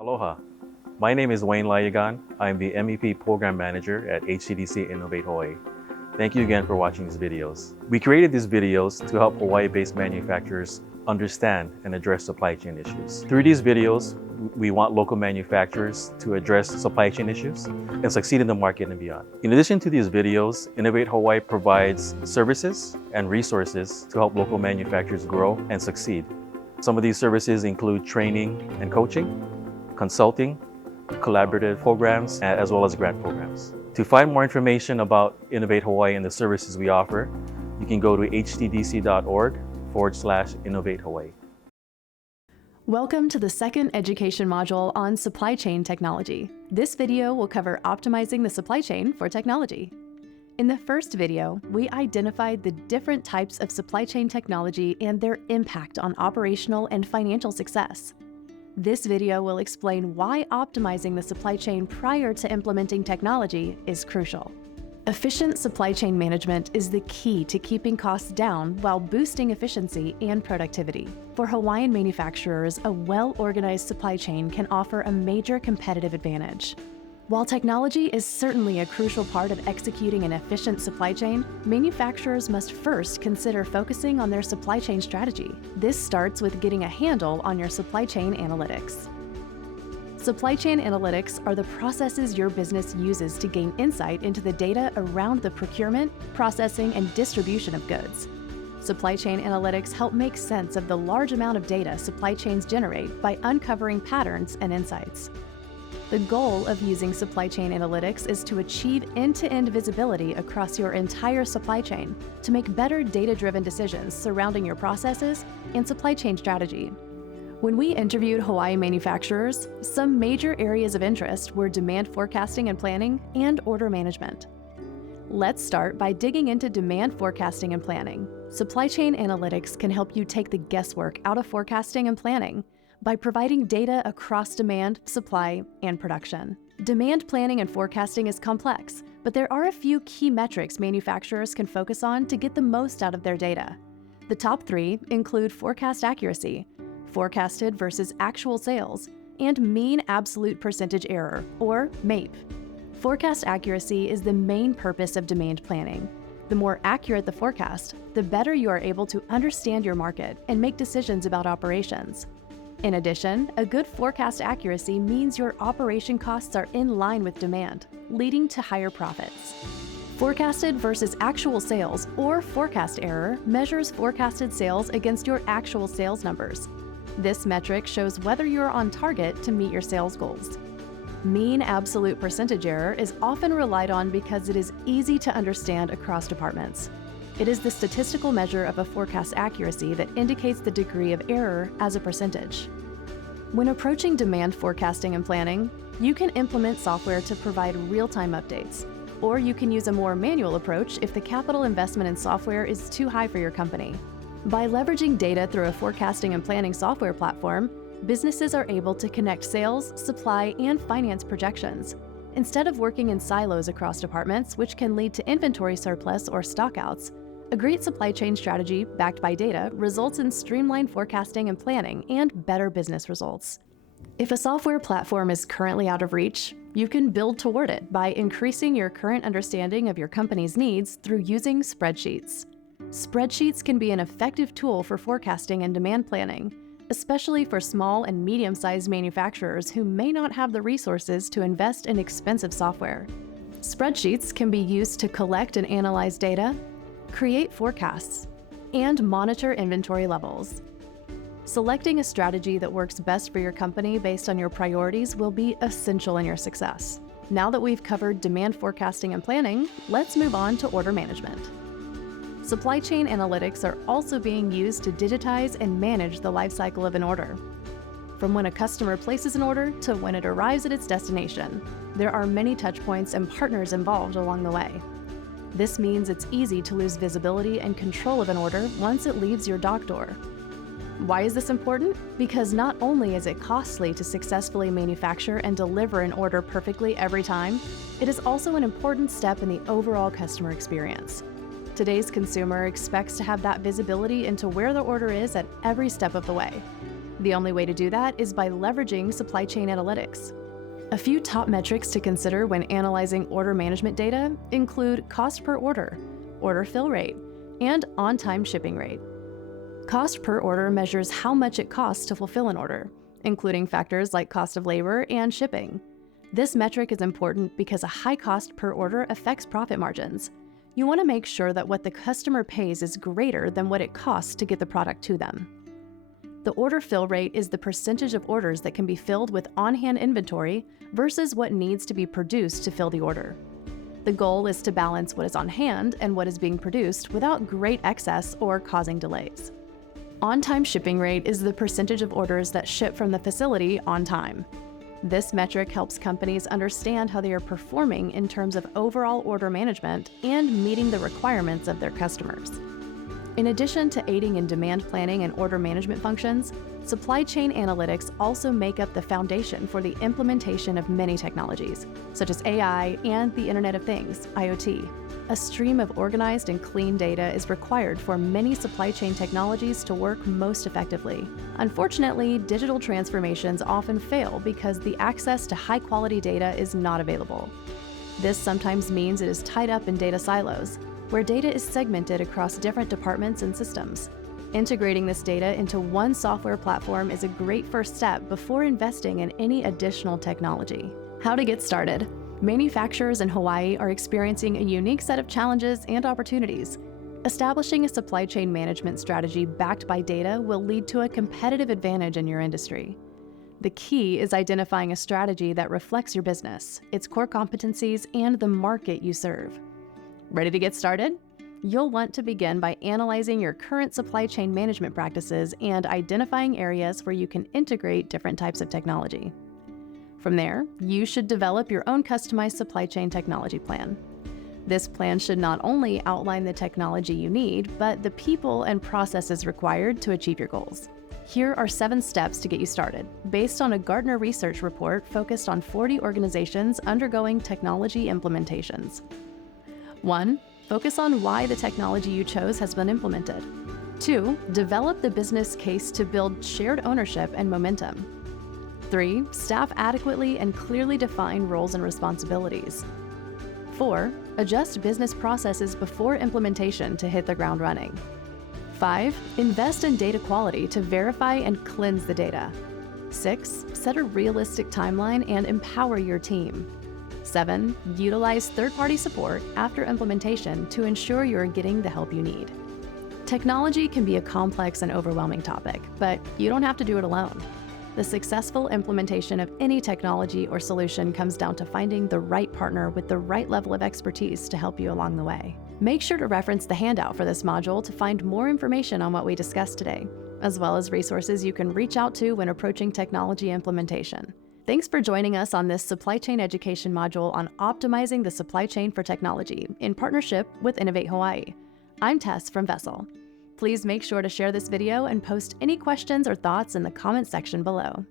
Aloha. My name is Wayne Layagan. I am the MEP Program Manager at HTDC Innovate Hawaii. Thank you again for watching these videos. We created these videos to help Hawaii-based manufacturers understand and address supply chain issues. Through these videos, we want local manufacturers to address supply chain issues and succeed in the market and beyond. In addition to these videos, Innovate Hawaii provides services and resources to help local manufacturers grow and succeed. Some of these services include training and coaching, consulting, collaborative programs, as well as grant programs. To find more information about Innovate Hawaii and the services we offer, you can go to htdc.org/Innovate Hawaii. Welcome to the second education module on supply chain technology. This video will cover optimizing the supply chain for technology. In the first video, we identified the different types of supply chain technology and their impact on operational and financial success. This video will explain why optimizing the supply chain prior to implementing technology is crucial. Efficient supply chain management is the key to keeping costs down while boosting efficiency and productivity. For Hawaiian manufacturers, a well-organized supply chain can offer a major competitive advantage. While technology is certainly a crucial part of executing an efficient supply chain, manufacturers must first consider focusing on their supply chain strategy. This starts with getting a handle on your supply chain analytics. Supply chain analytics are the processes your business uses to gain insight into the data around the procurement, processing, and distribution of goods. Supply chain analytics help make sense of the large amount of data supply chains generate by uncovering patterns and insights. The goal of using supply chain analytics is to achieve end-to-end visibility across your entire supply chain to make better data-driven decisions surrounding your processes and supply chain strategy. When we interviewed Hawaii manufacturers, some major areas of interest were demand forecasting and planning and order management. Let's start by digging into demand forecasting and planning. Supply chain analytics can help you take the guesswork out of forecasting and planning by providing data across demand, supply, and production. Demand planning and forecasting is complex, but there are a few key metrics manufacturers can focus on to get the most out of their data. The top three include forecast accuracy, forecasted versus actual sales, and mean absolute percentage error, or MAPE. Forecast accuracy is the main purpose of demand planning. The more accurate the forecast, the better you are able to understand your market and make decisions about operations. In addition, a good forecast accuracy means your operation costs are in line with demand, leading to higher profits. Forecasted versus actual sales, or forecast error, measures forecasted sales against your actual sales numbers. This metric shows whether you're on target to meet your sales goals. Mean absolute percentage error is often relied on because it is easy to understand across departments. It is the statistical measure of a forecast accuracy that indicates the degree of error as a percentage. When approaching demand forecasting and planning, you can implement software to provide real-time updates, or you can use a more manual approach if the capital investment in software is too high for your company. By leveraging data through a forecasting and planning software platform, businesses are able to connect sales, supply, and finance projections. Instead of working in silos across departments, which can lead to inventory surplus or stockouts, a great supply chain strategy backed by data results in streamlined forecasting and planning and better business results. If a software platform is currently out of reach, you can build toward it by increasing your current understanding of your company's needs through using spreadsheets. Spreadsheets can be an effective tool for forecasting and demand planning, especially for small and medium-sized manufacturers who may not have the resources to invest in expensive software. Spreadsheets can be used to collect and analyze data, create forecasts, and monitor inventory levels. Selecting a strategy that works best for your company based on your priorities will be essential in your success. Now that we've covered demand forecasting and planning, let's move on to order management. Supply chain analytics are also being used to digitize and manage the life cycle of an order. From when a customer places an order to when it arrives at its destination, there are many touch points and partners involved along the way. This means it's easy to lose visibility and control of an order once it leaves your dock door. Why is this important? Because not only is it costly to successfully manufacture and deliver an order perfectly every time, it is also an important step in the overall customer experience. Today's consumer expects to have that visibility into where the order is at every step of the way. The only way to do that is by leveraging supply chain analytics. A few top metrics to consider when analyzing order management data include cost per order fill rate, and on-time shipping rate. Cost per order measures how much it costs to fulfill an order, including factors like cost of labor and shipping. This metric is important because a high cost per order affects profit margins. You want to make sure that what the customer pays is greater than what it costs to get the product to them. The order fill rate is the percentage of orders that can be filled with on-hand inventory versus what needs to be produced to fill the order. The goal is to balance what is on hand and what is being produced without great excess or causing delays. On-time shipping rate is the percentage of orders that ship from the facility on time. This metric helps companies understand how they are performing in terms of overall order management and meeting the requirements of their customers. In addition to aiding in demand planning and order management functions, supply chain analytics also make up the foundation for the implementation of many technologies, such as AI and the Internet of Things, IoT. A stream of organized and clean data is required for many supply chain technologies to work most effectively. Unfortunately, digital transformations often fail because the access to high-quality data is not available. This sometimes means it is tied up in data silos, where data is segmented across different departments and systems. Integrating this data into one software platform is a great first step before investing in any additional technology. How to get started. Manufacturers in Hawaii are experiencing a unique set of challenges and opportunities. Establishing a supply chain management strategy backed by data will lead to a competitive advantage in your industry. The key is identifying a strategy that reflects your business, its core competencies, and the market you serve. Ready to get started? You'll want to begin by analyzing your current supply chain management practices and identifying areas where you can integrate different types of technology. From there, you should develop your own customized supply chain technology plan. This plan should not only outline the technology you need, but the people and processes required to achieve your goals. Here are 7 steps to get you started, based on a Gartner research report focused on 40 organizations undergoing technology implementations. 1. Focus on why the technology you chose has been implemented. 2. Develop the business case to build shared ownership and momentum. 3. Staff adequately and clearly define roles and responsibilities. 4. Adjust business processes before implementation to hit the ground running. 5. Invest in data quality to verify and cleanse the data. 6. Set a realistic timeline and empower your team. 7. Utilize third-party support after implementation to ensure you're getting the help you need. Technology can be a complex and overwhelming topic, but you don't have to do it alone. The successful implementation of any technology or solution comes down to finding the right partner with the right level of expertise to help you along the way. Make sure to reference the handout for this module to find more information on what we discussed today, as well as resources you can reach out to when approaching technology implementation. Thanks for joining us on this supply chain education module on optimizing the supply chain for technology in partnership with Innovate Hawaii. I'm Tess from Vessel. Please make sure to share this video and post any questions or thoughts in the comment section below.